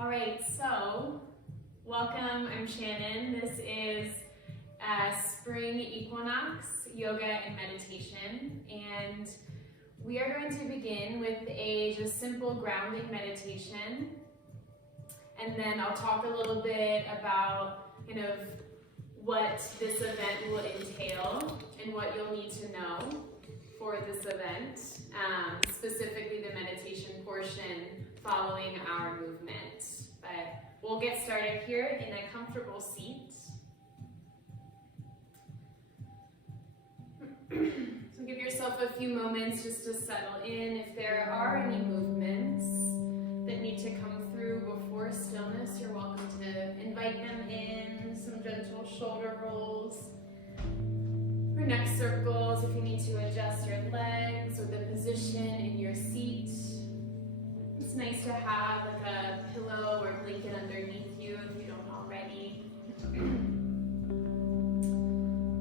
All right, so welcome. I'm Shanin. This is Spring Equinox Yoga and Meditation, and we are going to begin with a just simple grounding meditation, and then I'll talk a little bit about kind of what this event will entail and what you'll need to know for this event, specifically the meditation portion following our movement. But we'll get started here in a comfortable seat. So give yourself a few moments just to settle in. If there are any movements that need to come through before stillness, you're welcome to invite them in. Some gentle shoulder rolls or neck circles if you need to adjust your legs or the position in your seat. It's nice to have like a pillow or blanket underneath you if you don't already.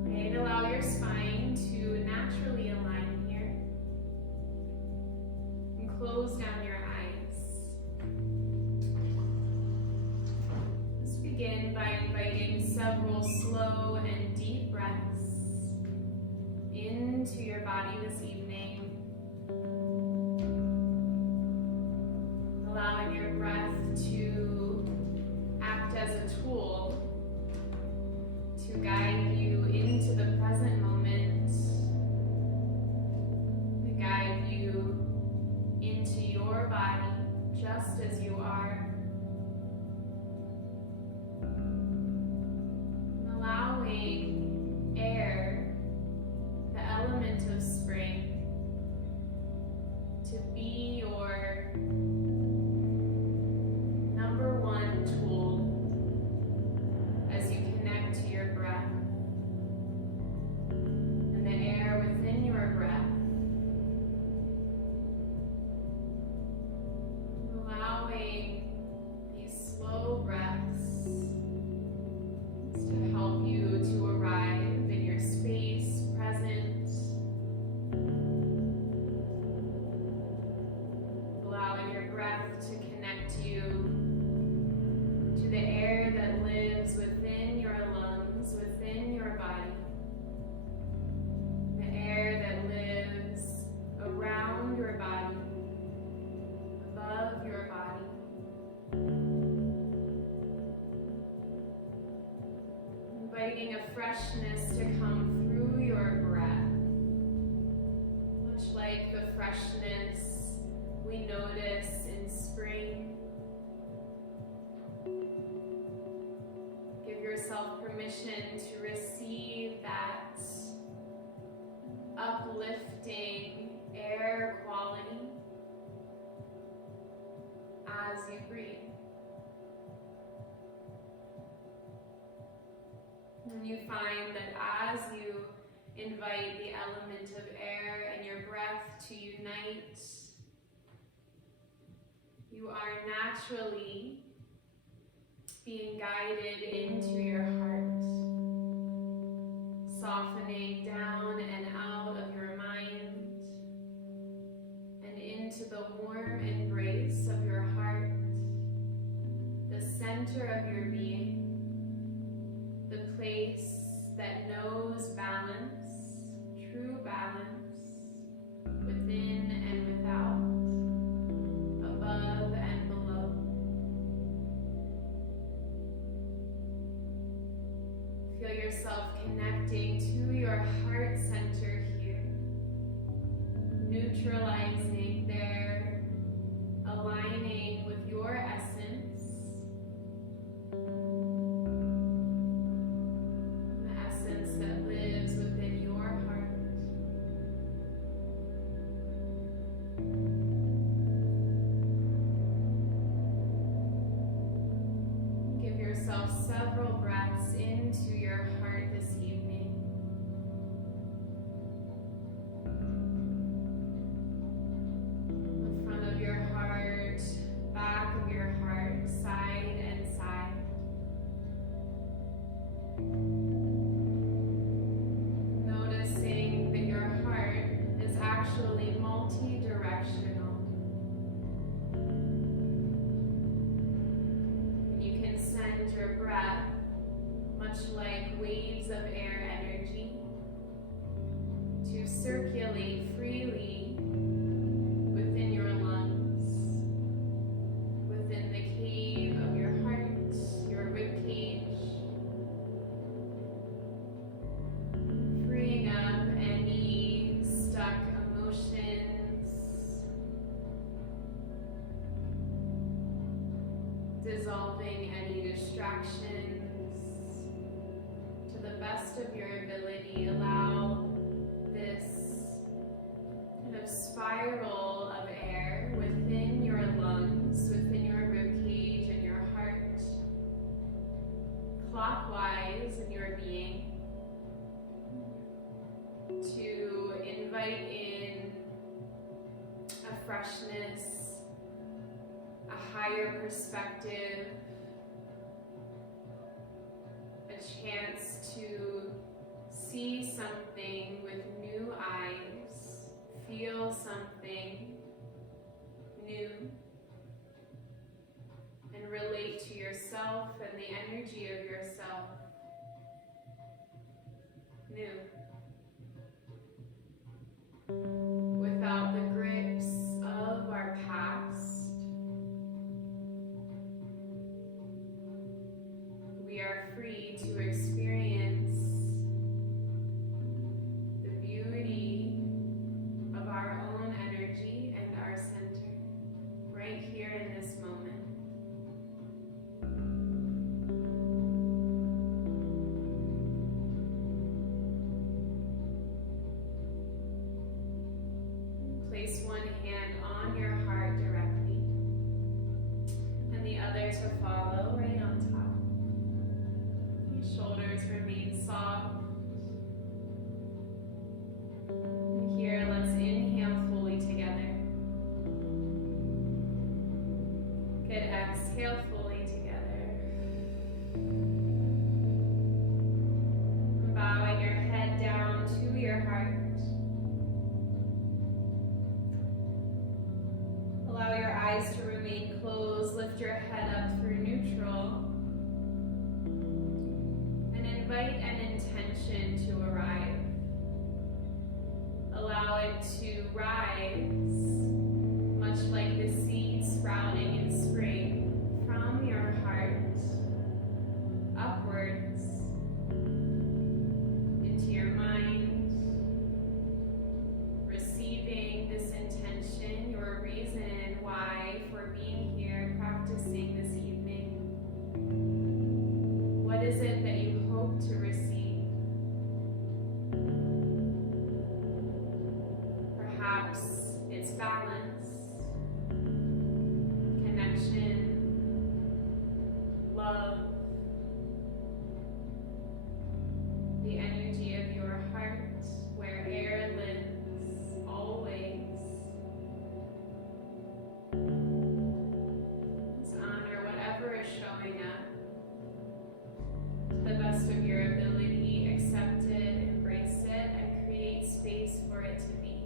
And allow your spine to naturally align here. And close down your eyes. Let's begin by inviting several slow and deep breaths into your body this evening. Allowing your breath to act as a tool to guide you into the present moment, to guide you into your body just as you are. And allowing air, the element of spring, to be your number one tool as you connect to your breath and the air within your breath. Allowing these slow breaths to help you to arrive in your space, present. Allowing your breath to connect you to the air that lives within your lungs, within your body. The air that lives around your body, above your body. Inviting a freshness to come through your breath, much like the freshness we notice in spring. Give yourself permission to receive that uplifting air quality as you breathe. And you find that as you invite the element of air and your breath to unite, you are naturally being guided into your heart, softening down and out of your mind and into the warm embrace of your heart, the center of your being, the place that knows balance, true balance, within and without, above and below. Feel yourself connecting to your heart center much like waves of air energy, to circulate freely within your lungs, within the cave of your heart, your rib cage, freeing up any stuck emotions, dissolving any distractions. To the best of your ability, allow this kind of spiral of air within your lungs, within your rib cage and your heart, clockwise in your being, to invite in a freshness, a higher perspective, a chance to see something with new eyes, feel something new, and relate to yourself and the energy of yourself new. Without the grips of our past, we are free to experience the beauty of our own energy and our center right here in this moment. Place one hand on your heart directly, and the other to follow right on top. Your shoulders remain soft. And here, let's inhale fully together. Good, exhale fully together. Bowing your head down to your heart. Allow your eyes to remain closed. Lift your head up through neutral. And invite an intention to arrive. Allow it to rise, much like the seed sprouting in spring, from your heart upwards into your mind, receiving this intention, your reason why for being here, practicing this evening. What is it that you hope to receive? Perhaps it's balance, connection, love, the energy of your heart where air lives always. Let's honor whatever is showing up. To the best of your ability, accept it, embrace it, and create space for it to be.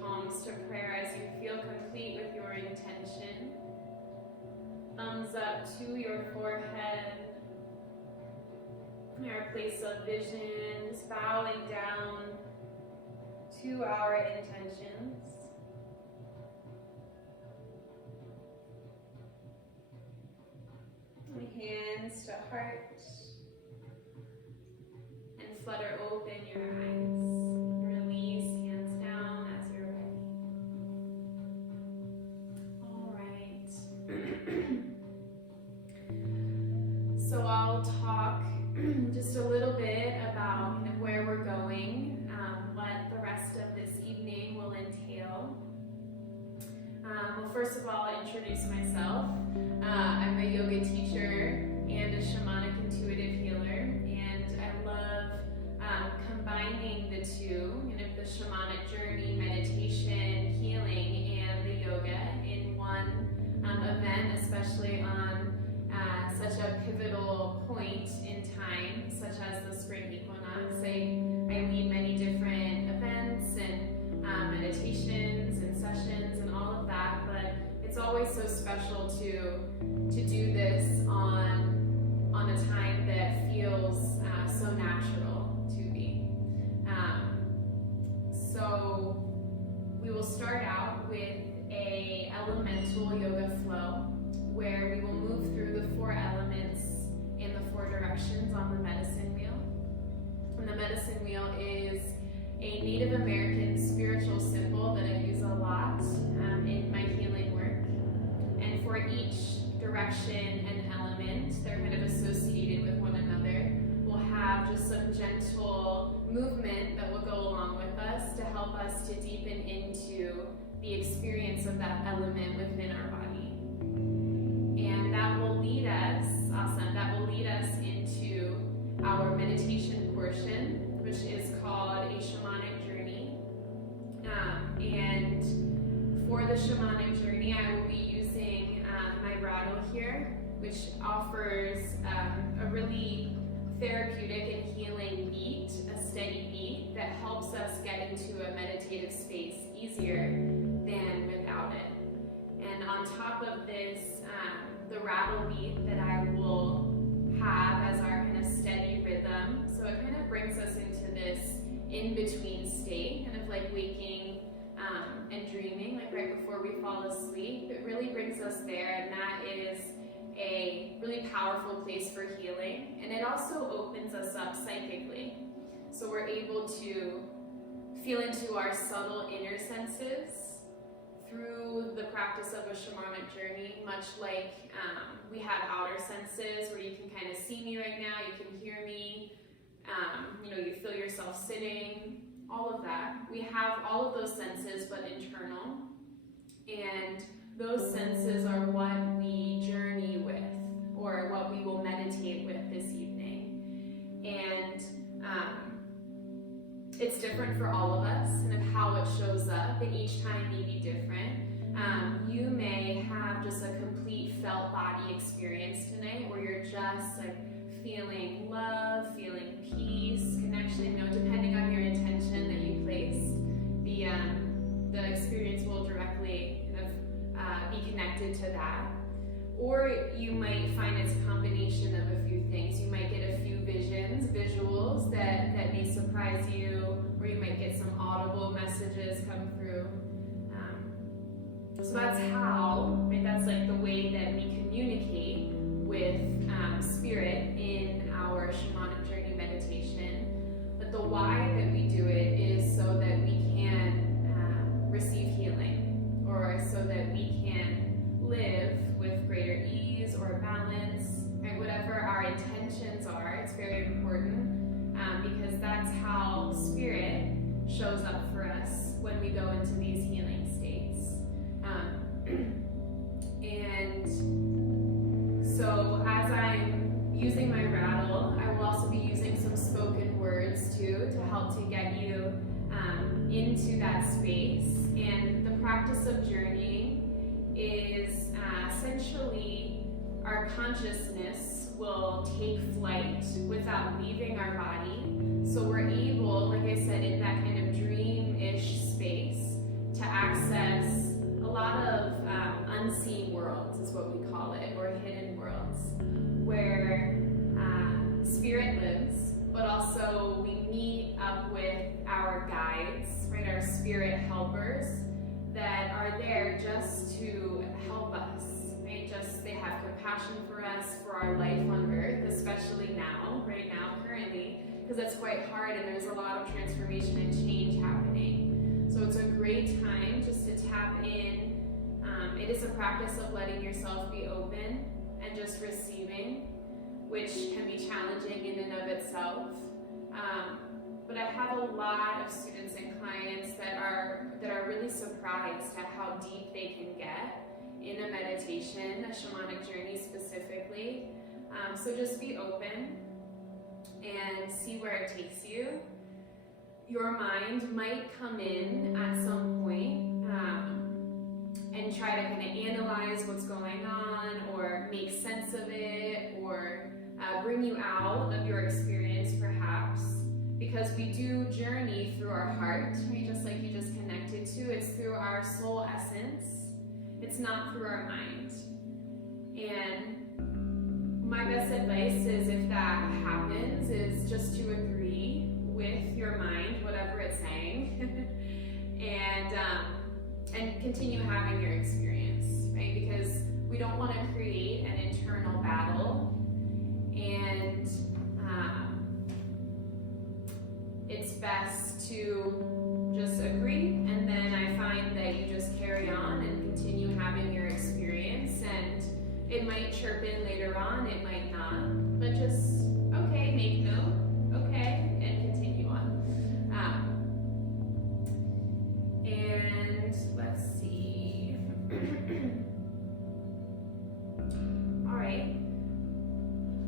Palms to prayer as you feel complete with your intention. Thumbs up to your forehead. Our place of vision, just bowing down to our intentions. Hands to heart, and flutter open your eyes. Release hands down as you're ready. All right. So I'll talk just a little bit about kind of where we're going, what the rest of this evening will entail. Well, first of all, I'll introduce myself. I'm a yoga teacher and a shamanic intuitive healer, and I love combining the two, kind of the shamanic journey, meditation, healing, and the yoga in one event, especially on such a pivotal point in time, such as the Spring Equinox. I lead many different events and meditations and sessions and all of that, but it's always so special special to do this on a time that feels so natural to me. So we will start out with a elemental yoga flow where we will move through the 4 elements in the 4 directions on the medicine wheel. And the medicine wheel is a Native American spiritual symbol that I use a lot in my healing work. And for each direction and element, they're kind of associated with one another. We'll have just some gentle movement that will go along with us to help us to deepen into the experience of that element within our body. And that will lead us, into our meditation portion, which is called a shamanic journey. And for the shamanic journey, I will be using my rattle here, which offers a really therapeutic and healing beat, a steady beat that helps us get into a meditative space easier than without it. And on top of this, the rattle beat that I will have as our kind of steady rhythm, so it kind of brings us into this in-between state, kind of like waking and dreaming, like right before we fall asleep. It really brings us there, and that is a really powerful place for healing. And it also opens us up psychically. So we're able to feel into our subtle inner senses through the practice of a shamanic journey, much like we have outer senses where you can kind of see me right now, you can hear me, you feel yourself sitting, all of that. We have all of those senses, but internal. And those senses are what we journey with, or what we will meditate with this evening. And it's different for all of us, and of how it shows up, and each time may be different. You may have just a complete felt body experience tonight, where you're just like feeling love, feeling peace, connection, depending on your intention that you placed, the experience will directly kind of be connected to that. Or you might find it's a combination of a few things. You might get a few visuals that may surprise you, or you might get some audible messages come through. So that's how, right, that's like the way that we communicate with spirit in our shamanic journey meditation. But the why that we do it is so that we can receive healing, or so that we can live with greater ease or balance, right? Whatever our intentions are, it's very important because that's how spirit shows up for us when we go into these healing states. And so as I'm using my rattle, I will also be using some spoken words too to help to get you into that space. And the practice of journeying is essentially our consciousness will take flight without leaving our body. So we're able, like I said, in that kind of dream-ish space to access a lot of unseen worlds, is what we call it, or hidden worlds, where spirit lives, but also we meet up with our guides, right, our spirit helpers that are there just to help us, right? Just they have compassion for us, for our life on earth, especially now, right now, currently, because it's quite hard and there's a lot of transformation and change happening. So it's a great time just to tap in. It is a practice of letting yourself be open and just receiving, which can be challenging in and of itself. But I have a lot of students and clients that are really surprised at how deep they can get in a meditation, a shamanic journey specifically. So just be open and see where it takes you. Your mind might come in at some point and try to kind of analyze what's going on, or make sense of it, or bring you out of your experience perhaps, because we do journey through our heart, right? Just like you just connected to, it's through our soul essence. It's not through our mind. And my best advice is, if that happens, is just to agree with your mind, whatever it's saying, and continue having your experience, right? Because we don't want to create an internal battle, and it's best to just agree, and then I find that you just carry on and continue having your experience, and it might chirp in later on, it might not, but just, okay, make note, okay, and continue on. And let's see. All right.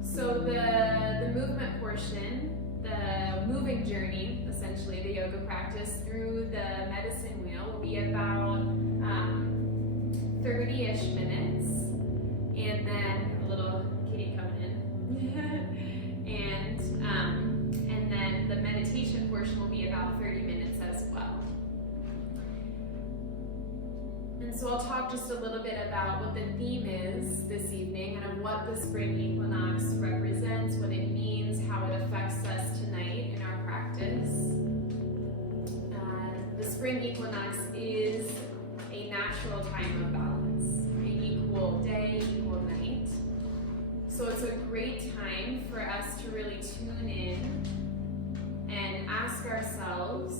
So the movement portion, the moving journey, essentially, the yoga practice through the medicine wheel will be about 30-ish minutes, and then a little kitty coming in, and then the meditation portion will be about 30 minutes as well. And so I'll talk just a little bit about what the theme is this evening, and of what the spring equinox represents, what it means, how it affects us tonight in our practice. The spring equinox is a natural time of balance, an equal day, equal night. So it's a great time for us to really tune in and ask ourselves,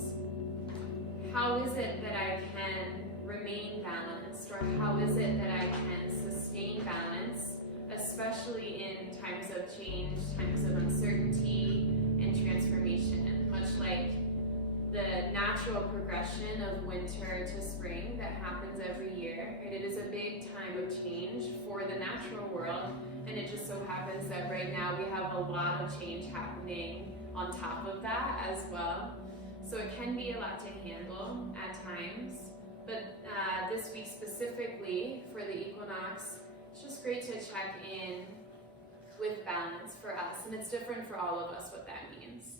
how is it that I can remain balanced, or how is it that I can sustain balance, especially in times of change, times of uncertainty and transformation, much like the natural progression of winter to spring that happens every year. Right? It is a big time of change for the natural world, and it just so happens that right now we have a lot of change happening on top of that as well. So it can be a lot to handle at times. But this week specifically for the equinox, it's just great to check in with balance for us, and it's different for all of us what that means.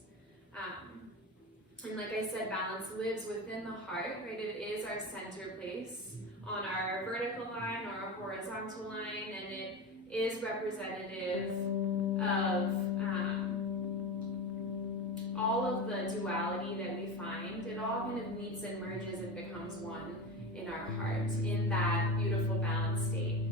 And like I said, balance lives within the heart, right? It is our center place on our vertical line or our horizontal line, and it is representative of all of the duality that we find. It all kind of meets and merges and becomes one in our heart, in that beautiful balanced state.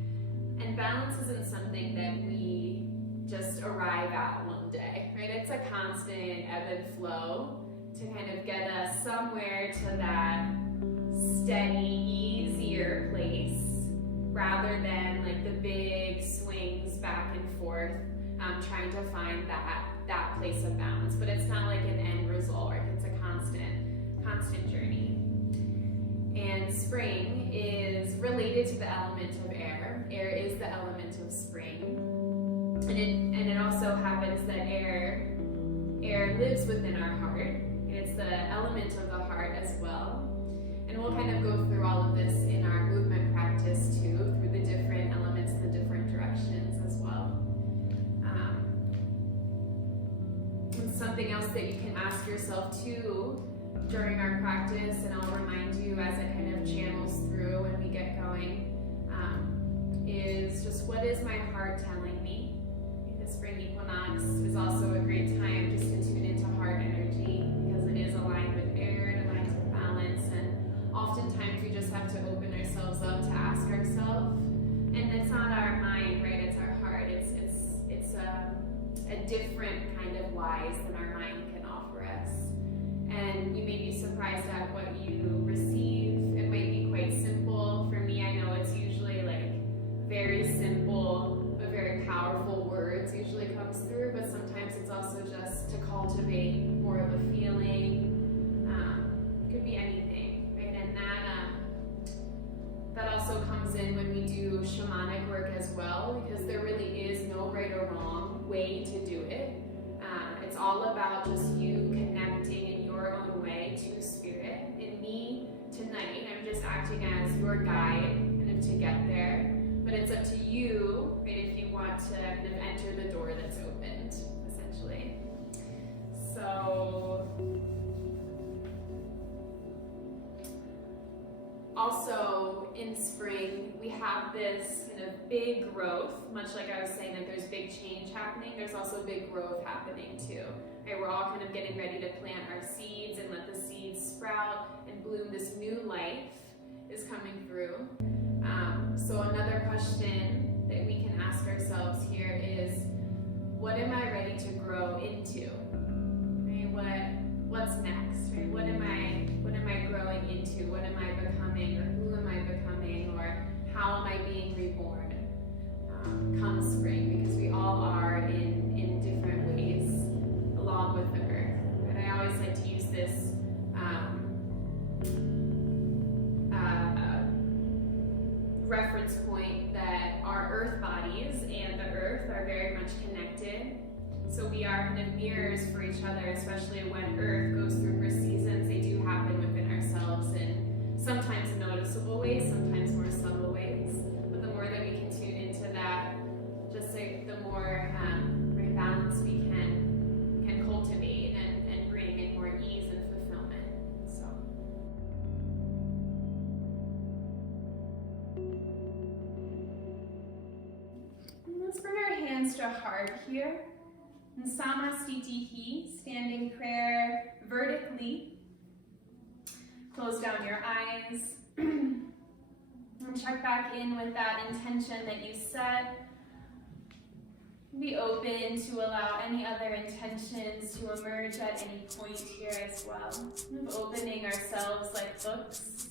And balance isn't something that we just arrive at one day, right? It's a constant ebb and flow to kind of get us somewhere to that steady, easier place, rather than like the big swings back and forth, trying to find that place of balance. But it's not like an end result, right? It's a constant journey. And spring is related to the element of air. Air is the element of spring. And it also happens that air lives within our heart. It's the element of the heart as well. And we'll kind of go through all of this in our movement practice too, through the different elements and the different directions as well. And something else that you can ask yourself too during our practice, and I'll remind you as it kind of channels through and we get going, is just, what is my heart telling me? The spring equinox is also a great time just to tune into heart energy, because it is aligned with air, it aligns with balance, and oftentimes we just have to open ourselves up to ask ourselves, and it's not our mind, right? It's our heart. It's a different kind of wise than our mind can offer us. And you may be surprised at what you receive. It might be quite simple. For me, I know it's usually like very simple but very powerful words usually comes through, but sometimes it's also just to cultivate more of a feeling. It could be anything, right? And that also comes in when we do shamanic work as well, because there really is no right or wrong way to do it. It's all about just you connecting in your own way to spirit. And me tonight, I'm just acting as your guide kind of to get there. But it's up to you, right, if you want to kind of enter the door that's opened, essentially. So, also in spring, have this kind of big growth, much like I was saying that there's big change happening, there's also big growth happening too. Right? We're all kind of getting ready to plant our seeds and let the seeds sprout and bloom. This new life is coming through. So another question that we can ask ourselves here is, what am I ready to grow into? Right? What's next? Right? What am I growing into? What am I becoming, or who am I becoming, or how am I being reborn come spring? Because we all are in different ways along with the earth. And I always like to use this reference point that our earth bodies and the earth are very much connected. So we are kind of mirrors for each other, especially when earth goes through her seasons. They do happen within ourselves in sometimes noticeable ways, sometimes more subtle ways. But the more that we can tune into that, just like the more balance we can cultivate and bring in more ease and fulfillment. So. And let's bring our hands to heart here. In Samastitihi, standing prayer vertically. Close down your eyes. And check back in with that intention that you set. Be open to allow any other intentions to emerge at any point here as well. Opening ourselves like books,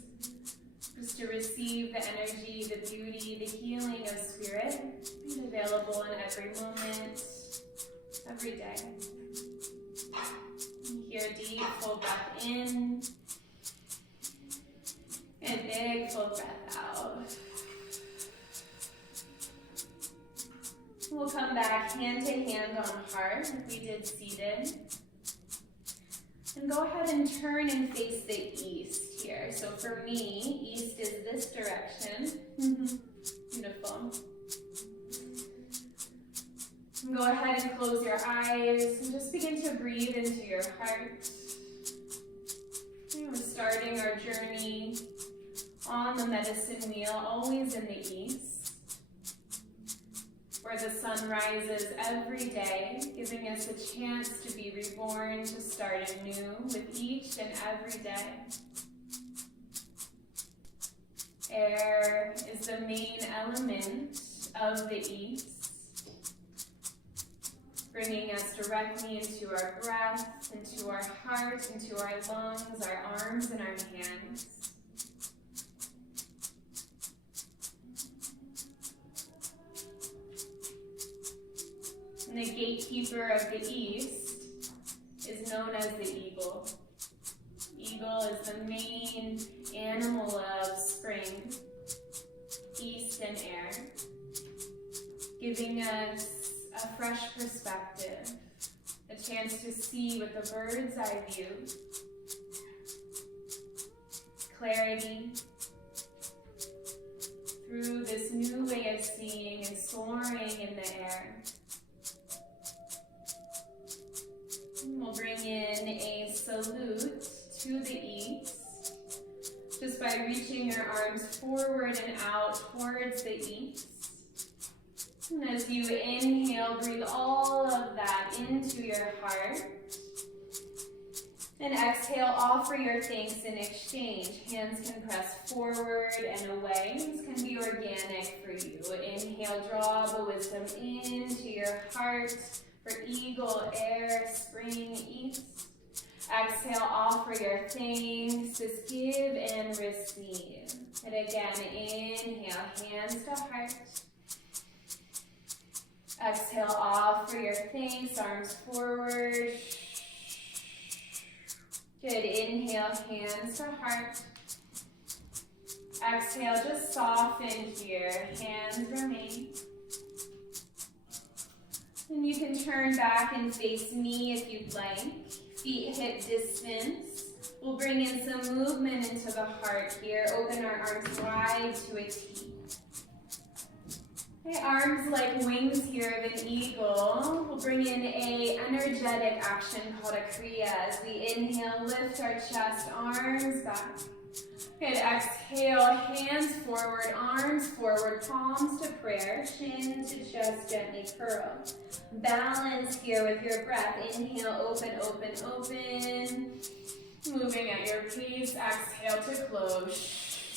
just to receive the energy, the beauty, the healing of spirit, available in every moment, every day. Here, deep, full breath in, and big, full breath out. We'll come back hand to hand on heart, like we did seated. And go ahead and turn and face the east here. So for me, east is this direction. Beautiful. And go ahead and close your eyes and just begin to breathe into your heart. And we're starting our journey on the medicine wheel, always in the east, where the sun rises every day, giving us a chance to be reborn, to start anew with each and every day. Air is the main element of the east, bringing us directly into our breath, into our heart, into our lungs, our arms, and our hands. And the gatekeeper of the east is known as the eagle. Eagle is the main animal of spring, east, and air, giving us a fresh perspective, a chance to see with the bird's eye view, clarity through this new way of seeing and soaring in the air. We'll bring in a salute to the east, just by reaching your arms forward and out towards the east. And as you inhale, breathe all of that into your heart. And exhale, offer your thanks in exchange. Hands can press forward and away. This can be organic for you. Inhale, draw the wisdom into your heart for eagle, air, spring, east. Exhale, offer your thanks. Just give and receive. And again, inhale, hands to heart. Exhale, offer your thanks, arms forward. Good, inhale, hands to heart. Exhale, just soften here, hands remain. And you can turn back and face me if you'd like. Feet hip distance. We'll bring in some movement into the heart here. Open our arms wide to a T. Okay, arms like wings here of an eagle. We'll bring in a energetic action called a kriya. As we inhale, lift our chest, arms back. Good, exhale, hands forward, arms forward, palms to prayer, chin to chest, gently curl. Balance here with your breath. Inhale, open, open, open. Moving at your pace, exhale to close.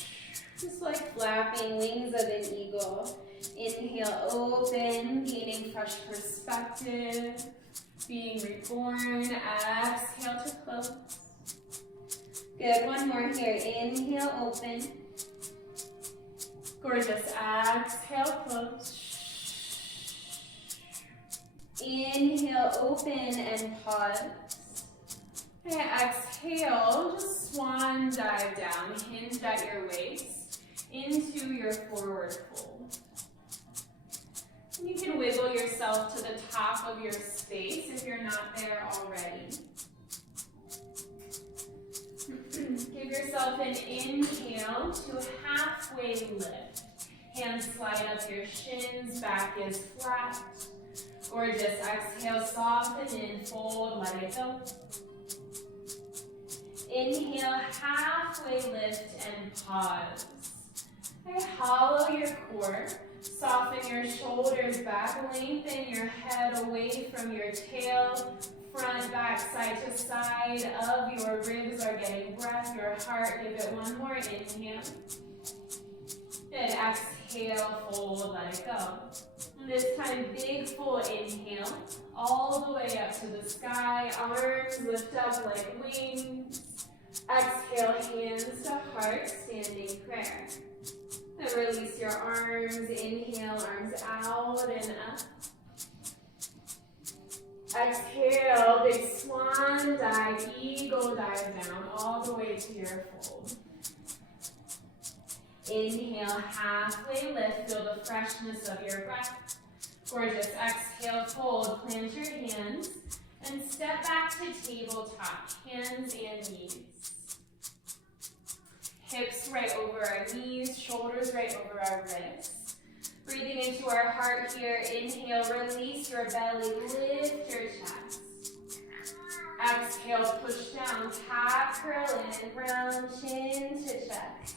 Just like flapping wings of an eagle. Inhale, open, gaining fresh perspective, being reborn. Exhale to close. Good, one more here. Inhale, open. Gorgeous. Exhale, close. Inhale, open and pause. And exhale, just swan dive down. Hinge at your waist into your forward fold. And you can wiggle yourself to the top of your space if you're not there already. Give yourself an inhale to halfway lift. Hands slide up your shins, back is flat. Gorgeous. Exhale, soften in, fold, let it go. Inhale, halfway lift and pause. Okay, hollow your core. Soften your shoulders back. Lengthen your head away from your tail. Front, back, side to side of your ribs are getting breath. Your heart, give it one more inhale. Good, exhale, fold, let it go. And this time, big full inhale, all the way up to the sky. Arms lift up like wings. Exhale, hands to heart, standing prayer. And release your arms. Inhale, arms out and up. Exhale, big swan dive, eagle dive down, all the way to your fold. Inhale, halfway lift, feel the freshness of your breath. Gorgeous. Exhale, fold, plant your hands, and step back to tabletop, hands and knees. Hips right over our knees, shoulders right over our wrists. Breathing into our heart here. Inhale, release your belly, lift your chest. Exhale, push down, cat, curl in and round, chin to chest.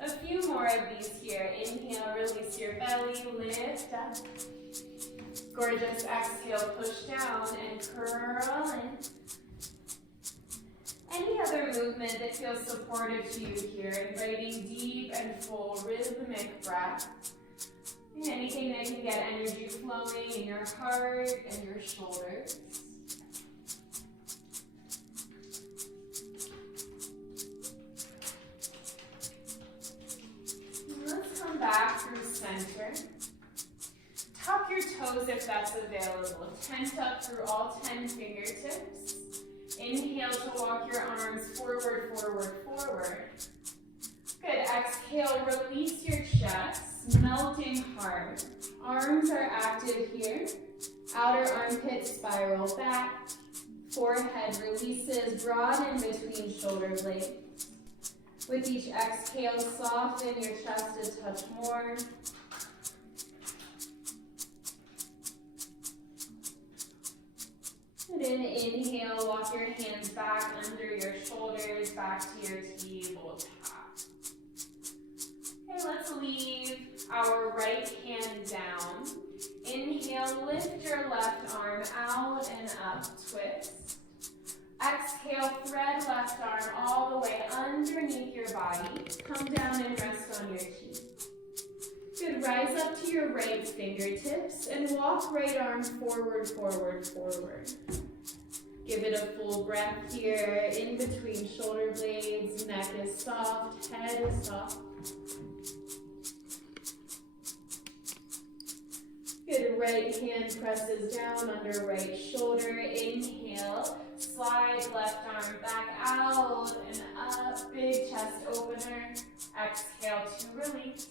A few more of these here. Inhale, release your belly, lift up. Gorgeous. Exhale, push down and curl in. Any other movement that feels supportive to you here, inviting deep and full rhythmic breath. And anything that can get energy flowing in your heart and your shoulders. And let's come back through center. Tuck your toes if that's available. Tent up through all 10 fingertips. Inhale to walk your arms forward, forward, forward. Good. Exhale, release your chest. Melting hard. Arms are active here. Outer armpit spiral back. Forehead releases, broaden between shoulder blades. With each exhale, soften your chest a touch more. And then inhale, walk your hands back under your shoulders, back to your tabletop. Okay, let's leave our right hand down. Inhale, lift your left arm out and up, twist. Exhale, thread left arm all the way underneath your body. Come down and rest on your cheek. Good, rise up to your right fingertips and walk right arm forward, forward, forward. Give it a full breath here, in between shoulder blades, neck is soft, head is soft. Good, right hand presses down under right shoulder. Inhale, slide left arm back out and up. Big chest opener. Exhale to release.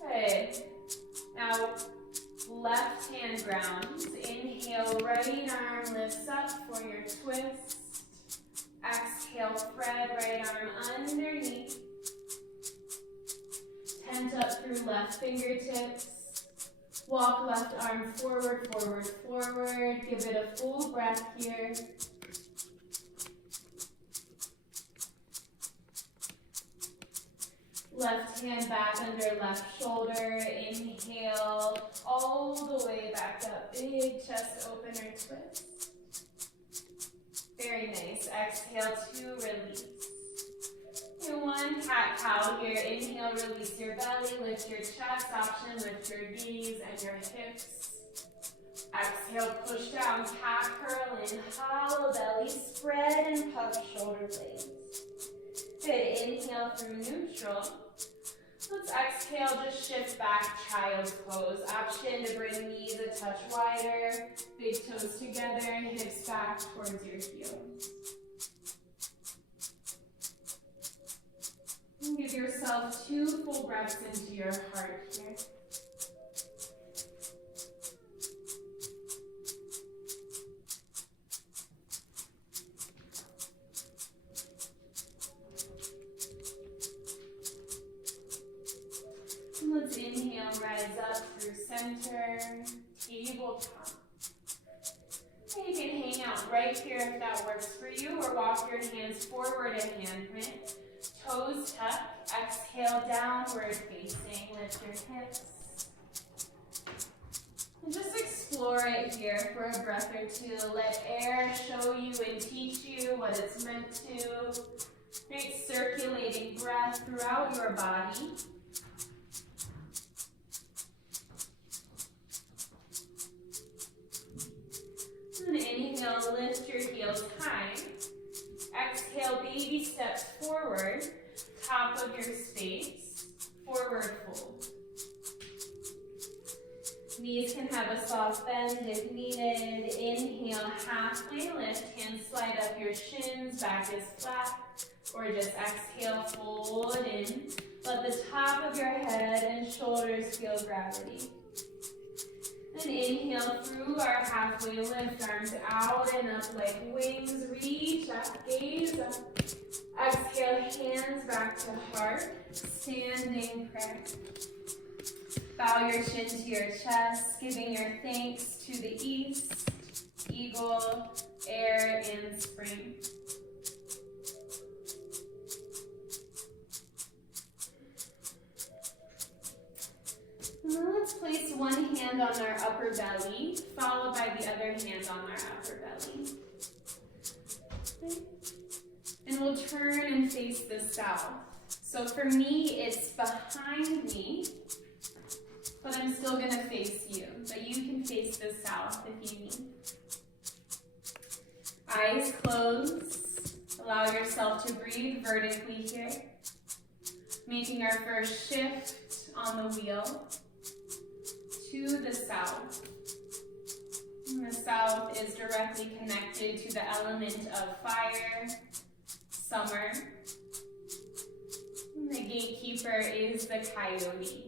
Good. Now, left hand grounds. Inhale, right arm lifts up for your twist. Exhale, thread right arm underneath. Tent up through left fingertips. Walk left arm forward, forward, forward. Give it a full breath here. Left hand back under left shoulder. Inhale all the way back up. Big chest opener twist. Very nice. Exhale to release. And one cat-cow here. Inhale, release your belly, lift your chest. Option, lift your knees and your hips. Exhale, push down, cat curl in, hollow belly, spread and puff shoulder blades. Good, inhale through neutral. Let's exhale, just shift back, child's pose. Option to bring knees a touch wider, big toes together, hips back towards your heels. And give yourself 2 full breaths into your heart here. Let's inhale, rise up through center, tabletop. And you can hang out right here if that works for you, or walk your hands forward in handprint. Toes tuck, exhale, downward facing, lift your hips. And just explore it here for a breath or 2. Let air show you and teach you what it's meant to. Great circulating breath throughout your body. And inhale, lift your heels high. Exhale, baby steps forward, top of your space, forward fold. Knees can have a soft bend if needed. Inhale, halfway lift, hands slide up your shins, back is flat, or just exhale, fold in. Let the top of your head and shoulders feel gravity. Then inhale through our halfway lift, arms out and up like wings. Reach up, gaze up. Exhale, hands back to heart. Standing prayer. Bow your chin to your chest, giving your thanks to the east, eagle, air, and spring. Now let's place one hand on our upper belly, followed by the other hand on our upper belly. Okay. And we'll turn and face the south. So for me, it's behind me, but I'm still gonna face you. But you can face the south if you need. Eyes closed. Allow yourself to breathe vertically here. Making our first shift on the wheel to the south. And the south is directly connected to the element of fire, summer. And the gatekeeper is the coyote.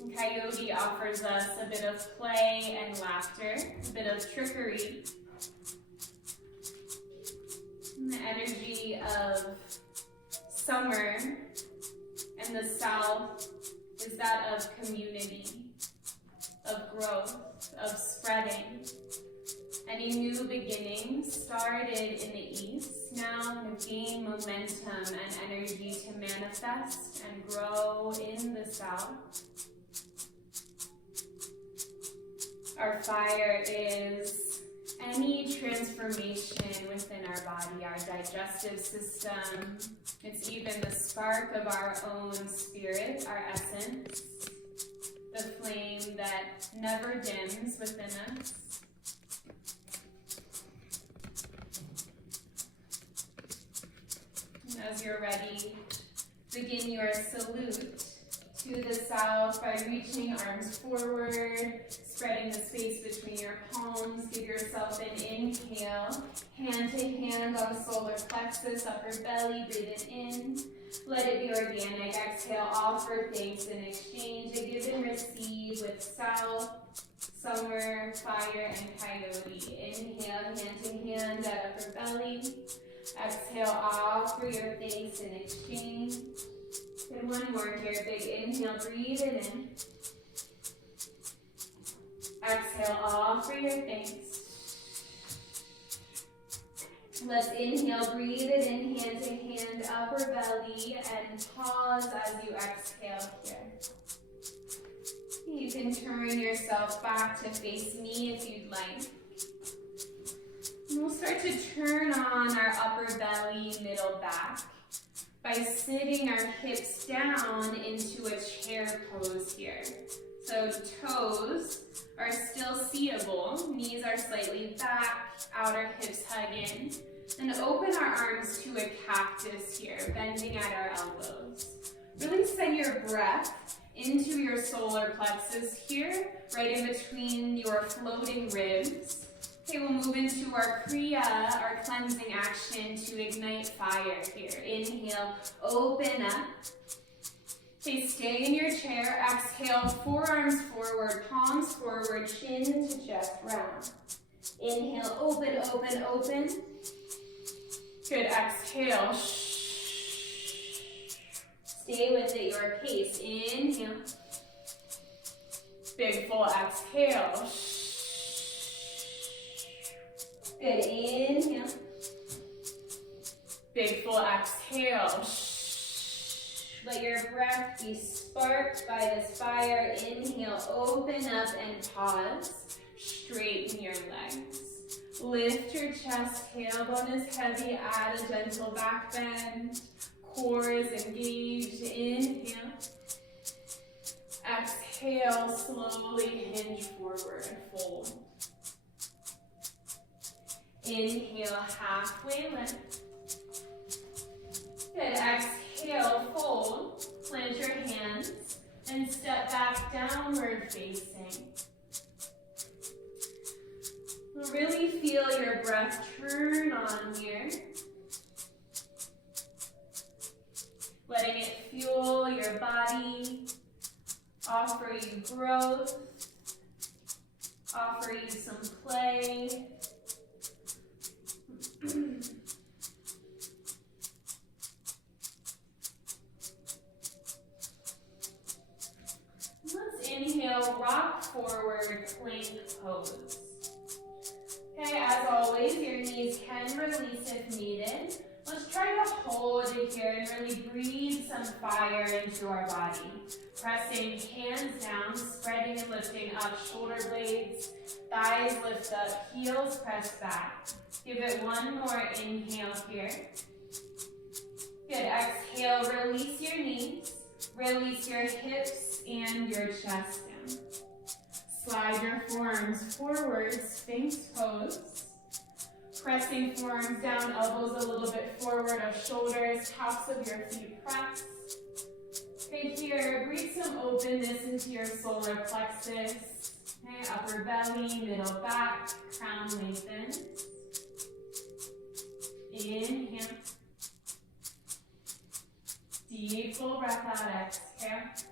And coyote offers us a bit of play and laughter, a bit of trickery. And the energy of summer and the south is that of community, of growth, of spreading. Any new beginnings started in the east now have gained momentum and energy to manifest and grow in the south. Our fire is any transformation within our body, our digestive system. It's even the spark of our own spirit, our essence, the flame that never dims within us. And as you're ready, begin your salute to the south by reaching arms forward, spreading the space between your palms. Give yourself an inhale, hand to hand on solar plexus, upper belly, breathe it in. Let it be organic. Exhale, offer thanks in exchange. A give and receive with south, summer, fire, and coyote. Inhale, hand to hand at upper belly. Exhale, offer your thanks in exchange. And one more here, big inhale, breathe it in. Exhale, offer your thanks. Let's inhale, breathe it in, hand to hand, upper belly, and pause as you exhale here. You can turn yourself back to face me if you'd like. And we'll start to turn on our upper belly, middle back by sitting our hips down into a chair pose here. So toes are still seatable, knees are slightly back, outer hips hug in, and open our arms to a cactus here, bending at our elbows. Really send your breath into your solar plexus here, right in between your floating ribs. Okay, we'll move into our Kriya, our cleansing action to ignite fire here. Inhale, open up. Okay, stay in your chair. Exhale, forearms forward, palms forward, chin to chest round. Inhale, open, open, open. Good, exhale. Stay with it, your pace. Inhale. Big full exhale. Good, inhale. Big full exhale. Let your breath be sparked by this fire. Inhale, open up and pause. Straighten your legs. Lift your chest, tailbone is heavy, add a gentle back bend. Core is engaged. Inhale. Exhale, slowly hinge forward and fold. Inhale, halfway lift. Good, exhale, fold. Plant your hands and step back, downward facing. Really feel your breath turn on here. Letting it fuel your body, offer you growth, offer you some play. Let's inhale, rock forward, plank pose. Okay, as always, your knees can release if needed. Let's try to hold it here and really breathe some fire into our body. Pressing hands down, spreading and lifting up, shoulder blades, thighs lift up, heels press back. Give it one more inhale here. Good, exhale, release your knees, release your hips and your chest down. Slide your forearms forward, Sphinx pose. Pressing forearms down, elbows a little bit forward of shoulders, tops of your feet press. Okay, here, breathe some openness into your solar plexus. Okay, upper belly, middle back, crown lengthens. Inhale. Deep full breath out, exhale.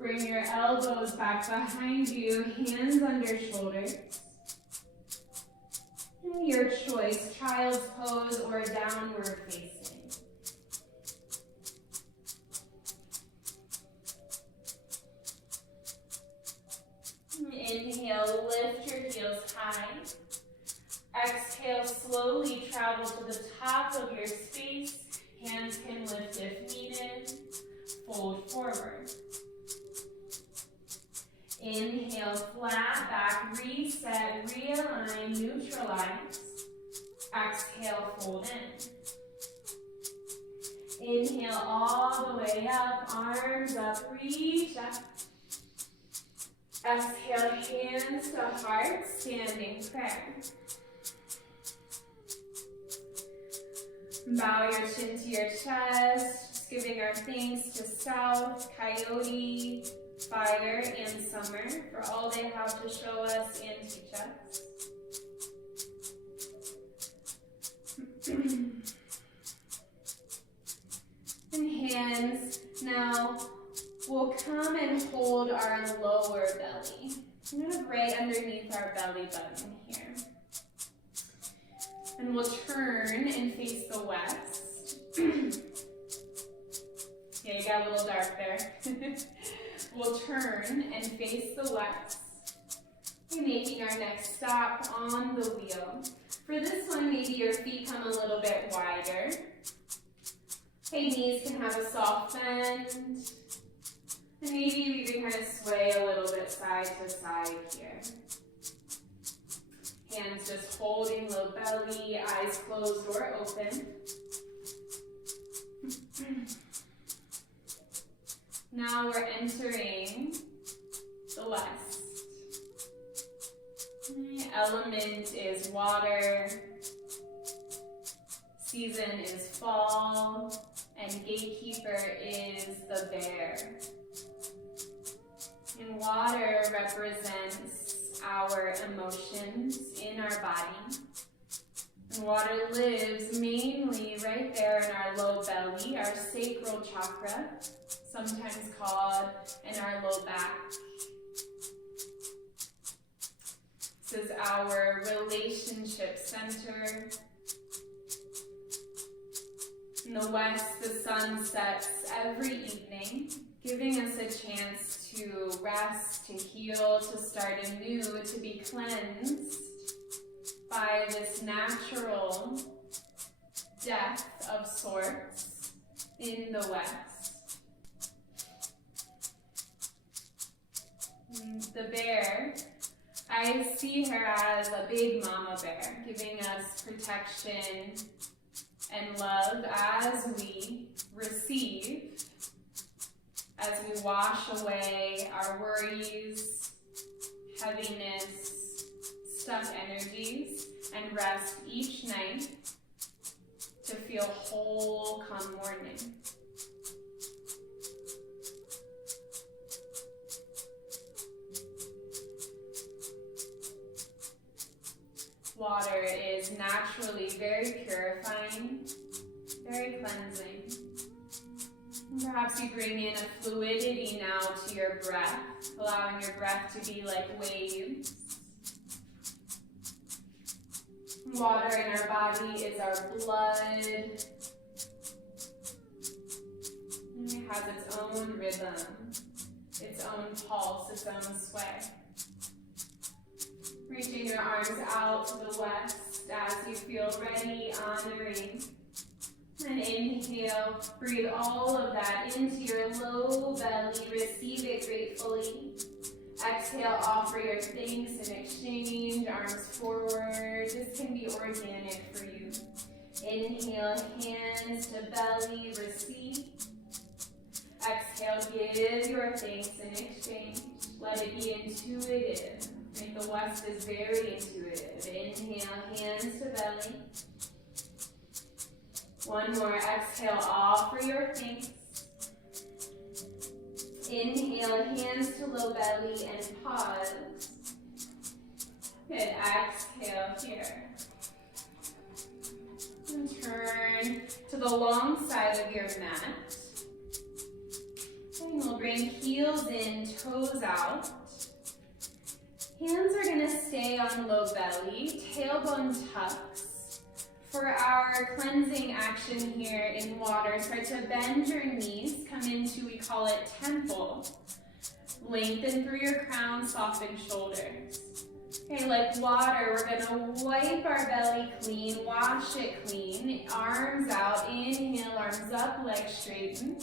Bring your elbows back behind you, hands under shoulders. Your choice, child's pose or downward facing. Inhale, lift your heels high. Exhale, slowly travel to the top of your space. Hands can lift if needed. Fold forward. Inhale, flat back, reset, realign, neutralize. Exhale, fold in. Inhale all the way up, arms up, reach up. Exhale, hands to heart, standing prayer. Bow your chin to your chest, just giving our thanks to South, Coyote, Fire, and Summer for all they have to show us and teach us. And hands, now we'll come and hold our lower belly. Kind of right underneath our belly button here. And we'll turn and face the west. Yeah, you got a little dark there. We'll turn and face the west. We're making our next stop on the wheel. For this one, maybe your feet come a little bit wider. Okay, knees can have a soft bend. And maybe you can kind of sway a little bit side to side here. Hands just holding low belly, eyes closed or open. Now we're entering the west. Element is water. Season is fall. And gatekeeper is the bear. And water represents our emotions in our body. And water lives mainly right there in our low belly, our sacral chakra, sometimes called in our low back. This is our relationship center. In the west, the sun sets every evening, giving us a chance to rest, to heal, to start anew, to be cleansed by this natural death of sorts in the west. The bear, I see her as a big mama bear, giving us protection and love as we receive, as we wash away our worries, heaviness, stuck energies, and rest each night to feel whole come morning. Water is naturally very purifying, very cleansing. Perhaps you bring in a fluidity now to your breath, allowing your breath to be like waves. Water in our body is our blood. And it has its own rhythm, its own pulse, its own sway. Reaching your arms out to the west as you feel ready, honoring. And inhale, breathe all of that into your low belly, receive it gratefully. Exhale, offer your thanks in exchange, arms forward. This can be organic for you. Inhale, hands to belly, receive. Exhale, give your thanks in exchange. Let it be intuitive. Make the west is very intuitive. Inhale, hands to belly. One more, exhale, offer your thanks. Inhale, hands to low belly and pause. Good, exhale here. And turn to the long side of your mat. And we'll bring heels in, toes out. Hands are going to stay on low belly, tailbone tucks. For our cleansing action here in water, start to bend your knees, come into, we call it temple. Lengthen through your crown, soften shoulders. Okay, like water, we're going to wipe our belly clean, wash it clean. Arms out, inhale, arms up, legs straighten.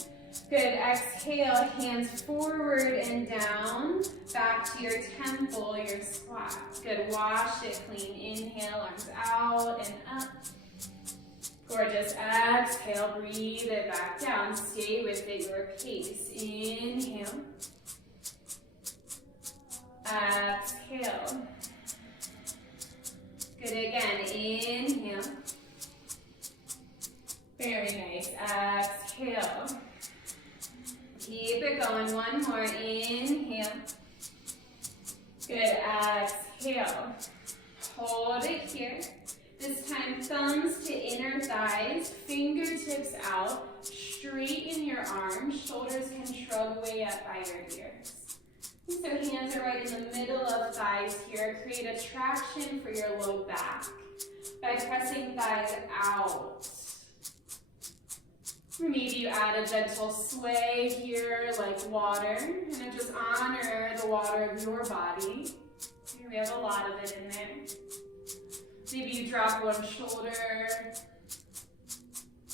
Good, exhale, hands forward and down, back to your temple, your squat. Good, wash it clean. Inhale, arms out and up. Gorgeous, exhale, breathe it back down. Stay with it, your pace. Inhale. Exhale. Good, again, inhale. Very nice, exhale. Keep it going, one more, inhale. Good, exhale. Hold it here. This time, thumbs to inner thighs, fingertips out, straighten your arms, shoulders can shrug way up by your ears. So hands are right in the middle of thighs here. Create a traction for your low back by pressing thighs out. Maybe you add a gentle sway here like water, and just honor the water of your body. Here we have a lot of it in there. Maybe you drop one shoulder,